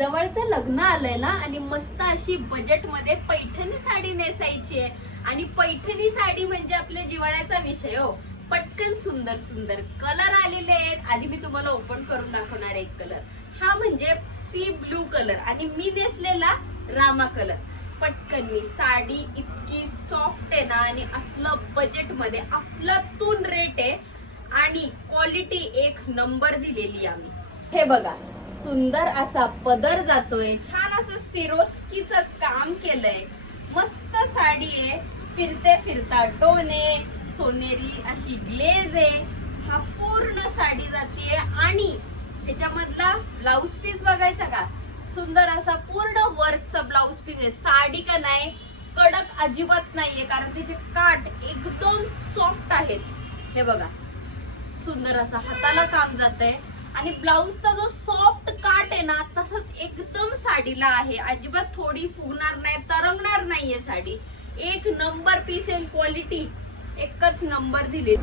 जवळचं लग्न आलंय ना आणि मस्त अशी बजेट मध्ये पैठणी साडी नेसायची आहे. आणि पैठणी साडी म्हणजे आपल्या जिव्हाळ्याचा विषय हो. पटकन सुंदर सुंदर कलर आलेले आहेत. आधी मी तुम्हाला ओपन करून दाखवणार एक कलर. हा म्हणजे सी ब्लू कलर आणि मी नेसलेला रामा कलर. पटकन मी साडी इतकी सॉफ्ट आहे ना आणि असलं बजेट मध्ये अफलातून रेट आहे आणि क्वालिटी एक नंबर दिलेली आम्ही. हे बघा सुंदर असा पदर जातोय, छान असं सिरोस्कीचं काम केलंय, मस्त साडी आहे, फिरते फिरता टोने, सोनेरी अशी ग्लेज आहे. हा पूर्ण साडी जाते आणि त्याच्यामधला ब्लाउज पीस बघायचा का, सुंदर असा पूर्ण वर्कचा ब्लाउज पीस आहे. साडी का नाही कडक अजिबात नाहीये कारण त्याचे काठ एकदम सॉफ्ट आहेत. हे बघा सुंदर असा हाताला काम जात आहे आणि ब्लाउजचा जो सॉफ्ट काट आहे ना तसंच एकदम साडीला आहे. अजिबात थोडी फुगणार नाही, तरंगणार नाहीये साडी. एक नंबर पीस आहे, क्वालिटी एकच नंबर दिली.